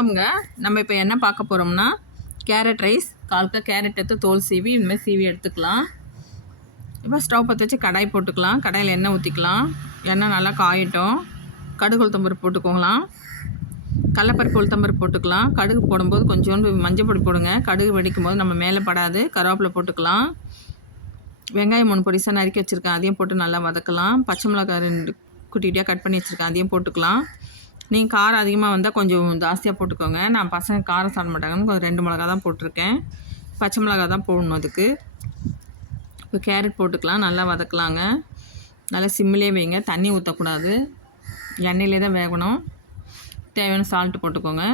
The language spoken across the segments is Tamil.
வணக்கம்ங்க. நம்ம இப்போ என்ன பார்க்க போகிறோம்னா கேரட் ரைஸ். 1/4 கப் கேரட் எடுத்து தோல் சீவி இந்தமாதிரி சீவி எடுத்துக்கலாம். இப்போ ஸ்டவ் பற்ற வச்சு கடாய் போட்டுக்கலாம். கடாயில் எண்ணெய் ஊற்றிக்கலாம். எண்ணெய் நல்லா காயட்டும். கடுகு உளுத்தம்பருப்பு போட்டுக்கோங்களாம். கடலப்பருப்பு உளுத்தம்பருப்பு போட்டுக்கலாம். கடுகு போடும்போது கொஞ்சோண்டு மஞ்சள் பொடி போடுங்க. கடுகு வெடிக்கும் போது நம்ம மேலே படாது. கருவேப்பிலை போட்டுக்கலாம். வெங்காயம் 3 பொடிசாக நறுக்கி வச்சுருக்கேன், அதையும் போட்டு நல்லா வதக்கலாம். பச்சை மிளகாய் 2 குட்டி குட்டியாக கட் பண்ணி வச்சுருக்கேன், அதையும் போட்டுக்கலாம். நீங்கள் காரம் அதிகமாக வந்தால் கொஞ்சம் ஜாஸ்தியாக போட்டுக்கோங்க. நான் பசங்க காரம் சாப்பிட மாட்டாங்கன்னு கொஞ்சம் 2 மிளகா தான் போட்டிருக்கேன். பச்சை மிளகா தான் போடணும் அதுக்கு. இப்போ கேரட் போட்டுக்கலாம், நல்லா வதக்கலாங்க. நல்லா சிம்மிலே வைங்க, தண்ணி ஊற்றக்கூடாது, எண்ணெயிலே தான் வேகணும். தேவையான சால்ட்டு போட்டுக்கோங்க.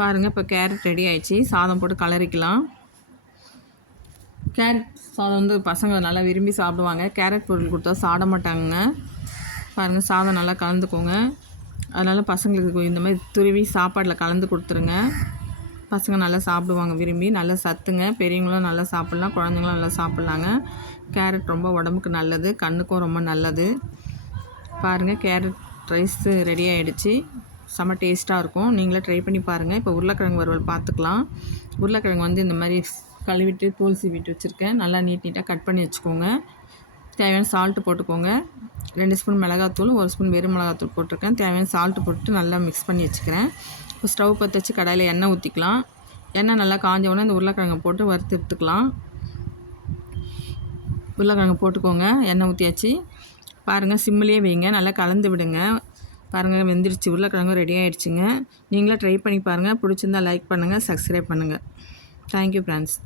பாருங்கள், இப்போ கேரட் ரெடி ஆயிடுச்சு. சாதம் போட்டு கலரிக்கலாம். கேரட் சாதம் பசங்க நல்லா விரும்பி சாப்பிடுவாங்க. கேரட் பொருள் கொடுத்தா சாப்பிட மாட்டாங்க. பாருங்கள், சாதம் நல்லா கலந்துக்கோங்க. அதனால் பசங்களுக்கு இந்த மாதிரி துருவி சாப்பாட்டில் கலந்து கொடுத்துருங்க. பசங்க நல்லா சாப்பிடுவாங்க விரும்பி. நல்லா சத்துங்க, பெரியவங்களும் நல்லா சாப்பிட்லாம், குழந்தைங்களும் நல்லா சாப்பிட்லாங்க. கேரட் ரொம்ப உடம்புக்கு நல்லது, கண்ணுக்கும் ரொம்ப நல்லது. பாருங்கள், கேரட் ரைஸ் ரெடி ஆகிடுச்சு. செம்ம டேஸ்ட்டாக இருக்கும். நீங்களே ட்ரை பண்ணி பாருங்கள். இப்போ உருளைக்கிழங்கு வறுவல் பார்த்துக்கலாம். உருளைக்கிழங்கு இந்த மாதிரி கழுவிட்டு தோல் சீவிட்டு வச்சுருக்கேன். நல்லா நீட்டாக கட் பண்ணி வச்சுக்கோங்க. தேவையான சால்ட்டு போட்டுக்கோங்க. 2 ஸ்பூன் மிளகாத்தூள், 1 ஸ்பூன் வெறும் மிளகாத்தூள் போட்டிருக்கேன். தேவையான சால்ட்டு போட்டு நல்லா மிக்ஸ் பண்ணி வச்சுக்கிறேன். இப்போ ஸ்டவ் பற்ற வச்சு கடாயில் எண்ணெய் ஊற்றிக்கலாம். எண்ணெய் நல்லா காஞ்ச உடனே இந்த உருளைக்கிழங்கை போட்டு வறுத்து எடுத்துக்கலாம். உருளைக்கிழங்கு போட்டுக்கோங்க. எண்ணெய் ஊற்றியாச்சு. பாருங்கள், சிம்மிலே வைங்க, நல்லா கலந்து விடுங்க. பாருங்கள், வெந்துருச்சு. உருளைக்கிழங்கு ரெடி ஆகிடுச்சுங்க. நீங்களே ட்ரை பண்ணி பாருங்கள். பிடிச்சிருந்தால் லைக் பண்ணுங்கள், சப்ஸ்கிரைப் பண்ணுங்கள். Thank you friends.